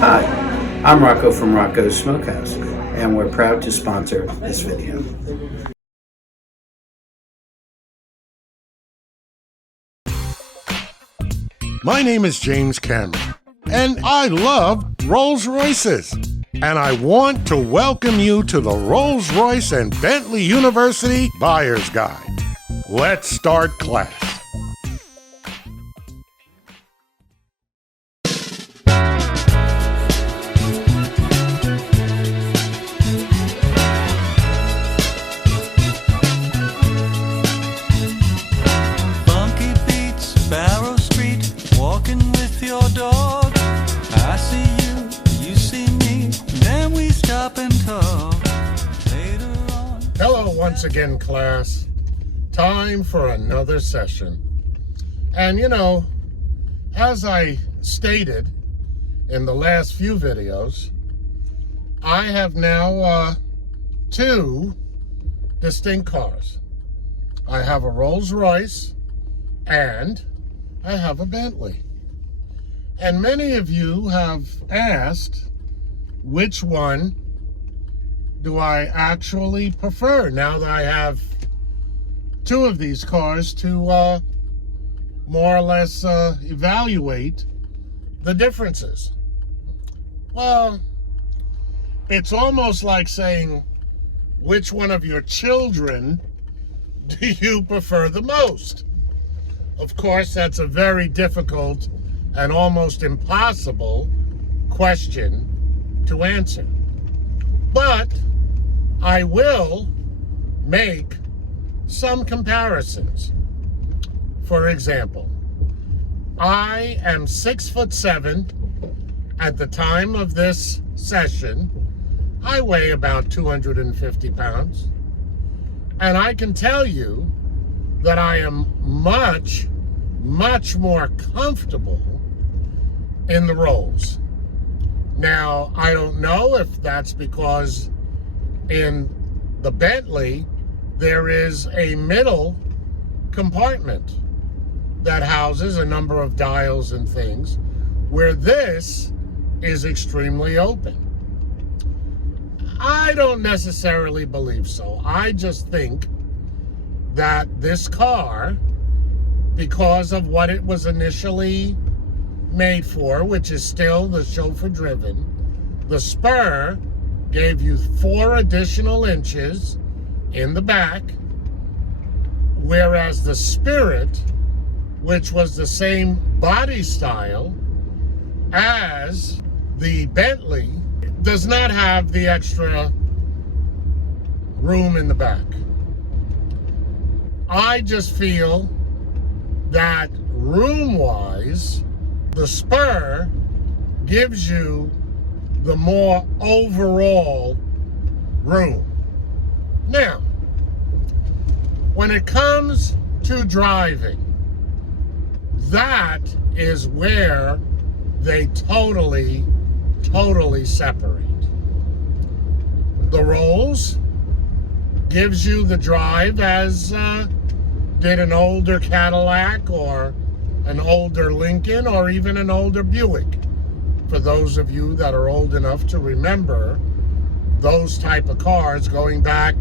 Hi, I'm Rocco from Rocco's Smokehouse, and we're proud to sponsor this video. My name is James Cameron, and I love Rolls-Royces. And I want to welcome you to the Rolls-Royce and Bentley University Buyer's Guide. Let's start class. Hello once again, class. Time for another session. And as I stated in the last few videos, I have now two distinct cars. I have a Rolls-Royce and I have a Bentley. And many of you have asked which one do I actually prefer now that I have two of these cars to more or less evaluate the differences. Well, it's almost like saying, which one of your children do you prefer the most? Of course, that's a very difficult and almost impossible question to answer. But I will make some comparisons. For example, I am 6'7" at the time of this session. I weigh about 250 pounds. And I can tell you that I am much, much more comfortable in the Rolls. Now, I don't know if that's because in the Bentley, there is a middle compartment that houses a number of dials and things, where this is extremely open. I don't necessarily believe so. I just think that this car, because of what it was initially made for, which is still the chauffeur driven, the spur gave you 4 additional inches in the back, whereas the Spirit, which was the same body style as the Bentley, does not have the extra room in the back. I just feel that room-wise, the Spur gives you the more overall room. Now, when it comes to driving, that is where they totally separate. The Rolls gives you the drive as did an older Cadillac or an older Lincoln or even an older Buick. For those of you that are old enough to remember those type of cars going back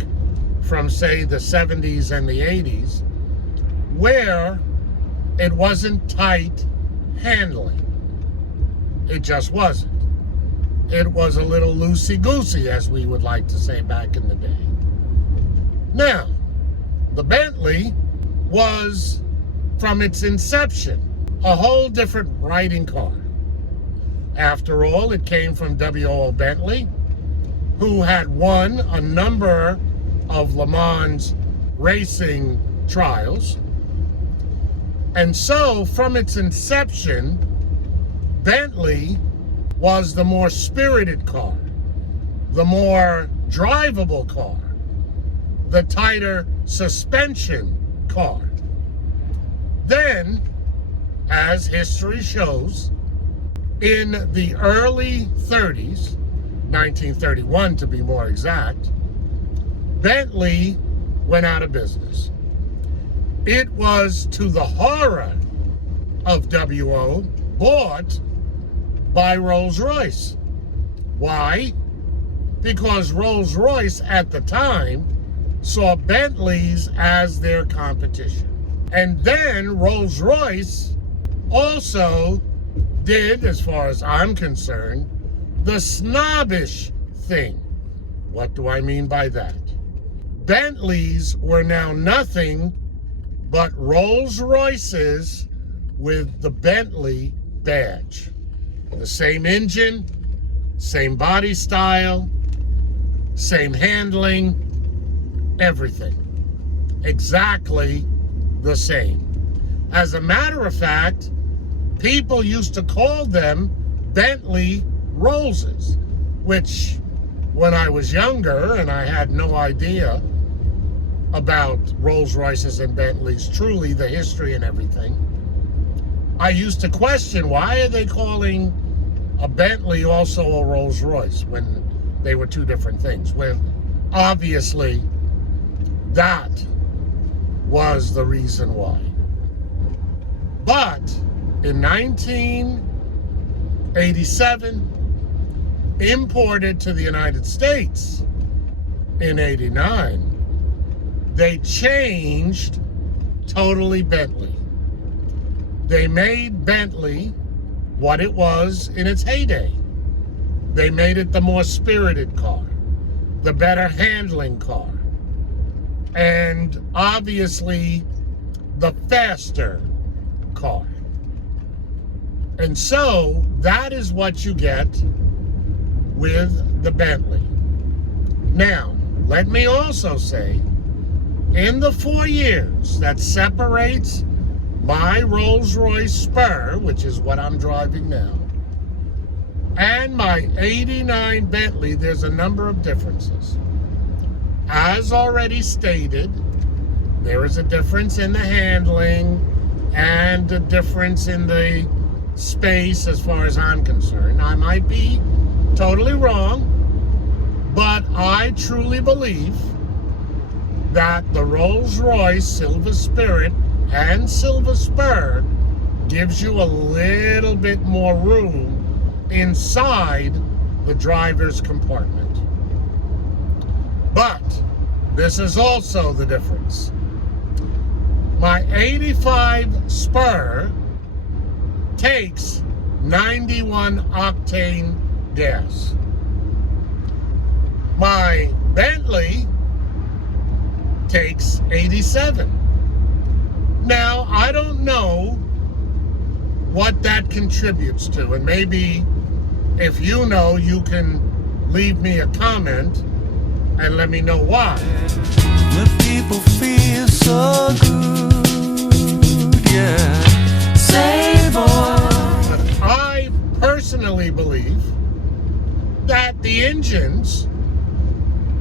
from, say, the 70s and the 80s, where it wasn't tight handling. It just wasn't. It was a little loosey-goosey, as we would like to say back in the day. Now, the Bentley was, from its inception, a whole different riding car. After all, it came from W.O. Bentley, who had won a number of Le Mans racing trials. And so, from its inception, Bentley was the more spirited car, the more drivable car, the tighter suspension car. Then, as history shows, in the early 30s, 1931 to be more exact, Bentley went out of business. It was to the horror of W.O. bought by Rolls-Royce. Why? Because Rolls-Royce at the time saw Bentleys as their competition. And then Rolls-Royce also did, as far as I'm concerned, the snobbish thing. What do I mean by that? Bentleys were now nothing but Rolls-Royces with the Bentley badge. The same engine, same body style, same handling, everything. Exactly the same. As a matter of fact, people used to call them Bentley Rollses, which when I was younger and I had no idea about Rolls-Royces and Bentleys, truly the history and everything, I used to question, why are they calling a Bentley also a Rolls-Royce when they were two different things? Well, obviously, that was the reason why. But in 1987, imported to the United States in 89, they changed totally Bentley. They made Bentley what it was in its heyday. They made it the more spirited car, the better handling car, and obviously the faster car. And so that is what you get with the Bentley. Now, let me also say, in the 4 years that separates my Rolls-Royce Spur, which is what I'm driving now, and my 89 Bentley, there's a number of differences. As already stated, there is a difference in the handling and a difference in the space as far as I'm concerned. I might be totally wrong, but I truly believe that the Rolls-Royce Silver Spirit and Silver Spur gives you a little bit more room inside the driver's compartment. But this is also the difference. My 85 Spur takes 91 octane gas. My Bentley takes 87. Now, I don't know what that contributes to, and maybe if you know, you can leave me a comment and let me know why. The people feel so good, yeah. Save on. But I personally believe that the engines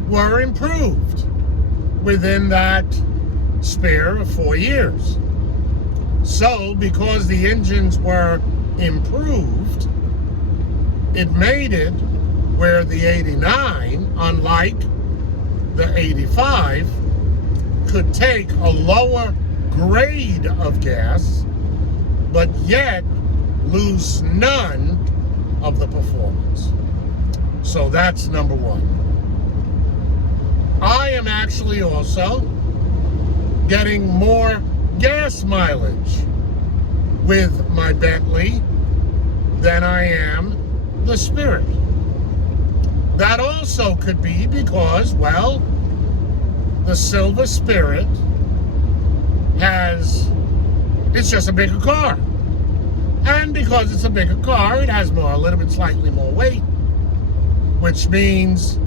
were improved within that span of 4 years. So, because the engines were improved, it made it where the 89, unlike the 85, could take a lower grade of gas, but yet lose none of the performance. So that's number one. I am actually also getting more gas mileage with my Bentley than I am the Spirit. That also could be because, well, the Silver Spirit it's just a bigger car. And because it's a bigger car, it has a little bit slightly more weight, which means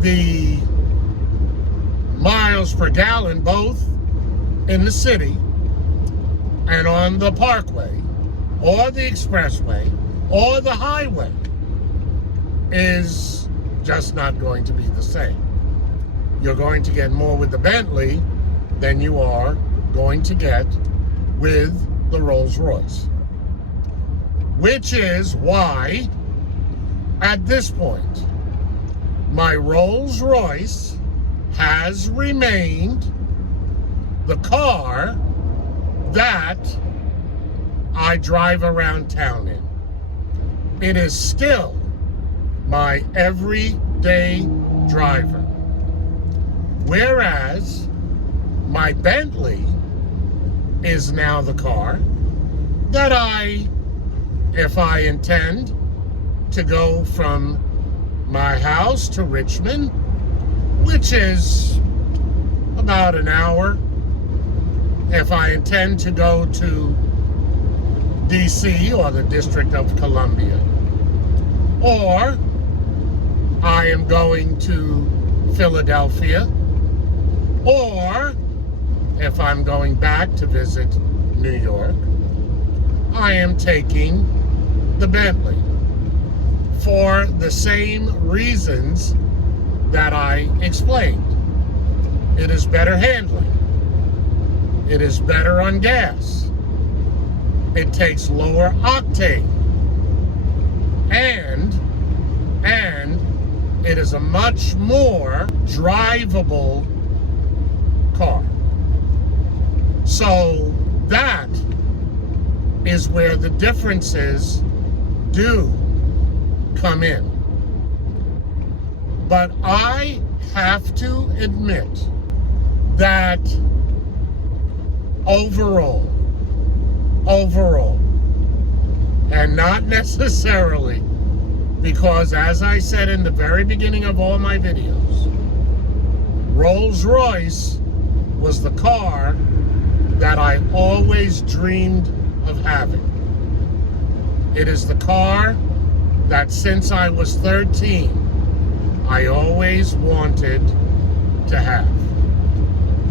the miles per gallon, both in the city and on the parkway or the expressway or the highway, is just not going to be the same. You're going to get more with the Bentley than you are going to get with the Rolls-Royce. Which is why, at this point, my Rolls-Royce has remained the car that I drive around town in. it is still my everyday driver. Whereas my Bentley is now the car that if I intend to go from my house to Richmond, which is about an hour, if I intend to go to DC or the District of Columbia, or I am going to Philadelphia, or if I'm going back to visit New York, I am taking the Bentley for the same reasons that I explained. It is better handling. It is better on gas. It takes lower octane. And it is a much more drivable car. So that is where the differences do come in. But I have to admit that overall, and not necessarily because, as I said in the very beginning of all my videos, Rolls-Royce was the car that I always dreamed of having. It is the car that since I was 13, I always wanted to have.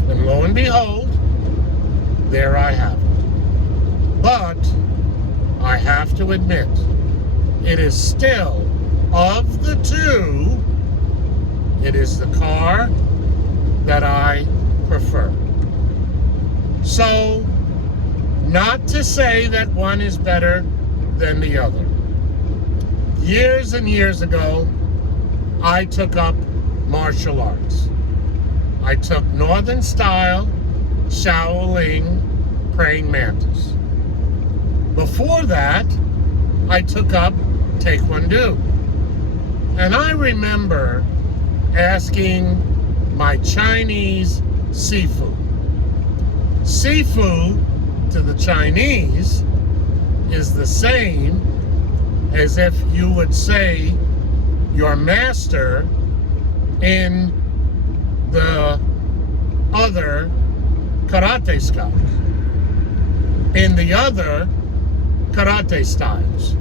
And lo and behold, there I have it. But I have to admit, it is still, of the two, it is the car that I prefer. So, not to say that one is better than the other. Years and years ago, I took up martial arts. I took Northern Style, Shaolin, Praying Mantis. Before that, I took up Taekwondo. And I remember asking my Chinese Sifu. Sifu to the Chinese is the same as if you would say your master in the other karate styles. In the other karate styles.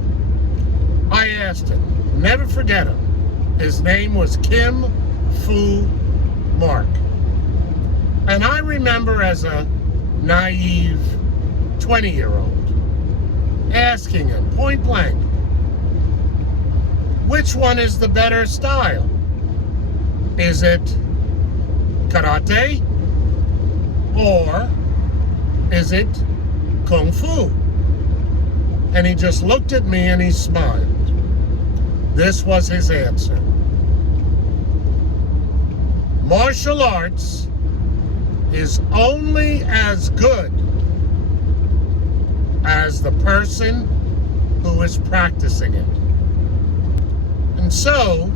I asked him, never forget him. His name was Kim Fu Mark. And I remember as a naive 20-year-old asking him point blank, which one is the better style? Is it karate or is it kung fu? And he just looked at me and he smiled. This was his answer. Martial arts is only as good as the person who is practicing it. And so,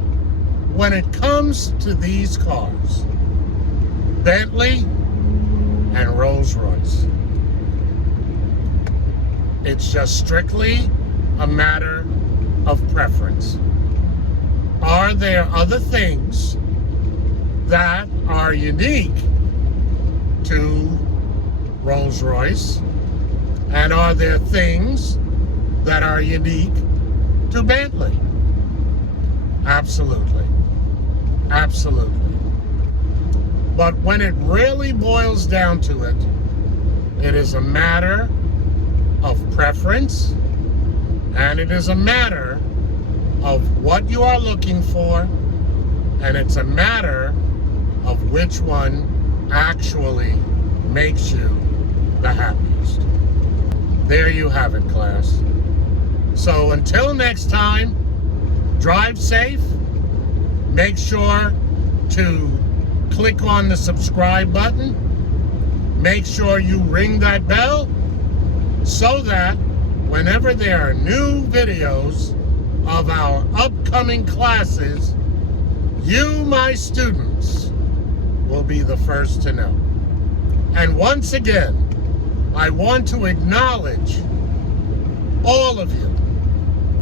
when it comes to these cars, Bentley and Rolls-Royce, it's just strictly a matter of preference. Are there other things that are unique to Rolls-Royce? And are there things that are unique to Bentley? Absolutely. Absolutely. But when it really boils down to it, it is a matter of preference, and it is a matter of what you are looking for, and it's a matter of which one actually makes you the happiest. There you have it, class. So until next time, drive safe. Make sure to click on the subscribe button. Make sure you ring that bell so that whenever there are new videos of our upcoming classes, you, my students, will be the first to know. And once again, I want to acknowledge all of you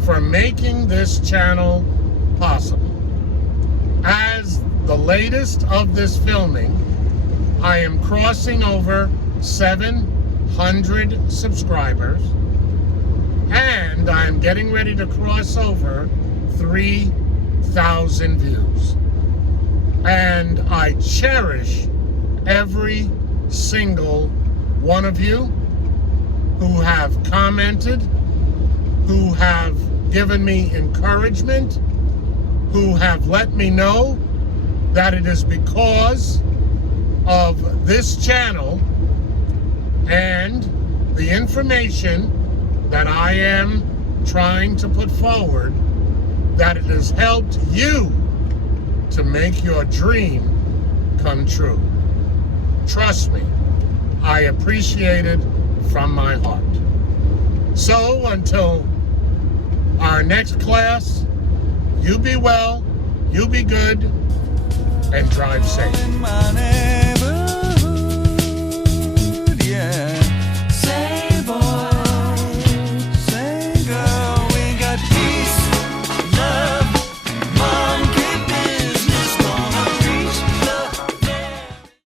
for making this channel possible. As the latest of this filming, I am crossing over 700 subscribers, and I'm getting ready to cross over 3,000 views. And I cherish every single one of you who have commented, who have given me encouragement, who have let me know that it is because of this channel and the information that I am trying to put forward that it has helped you to make your dream come true. Trust me, I appreciate it from my heart. So until our next class, you be well, you be good, and drive safe. My name.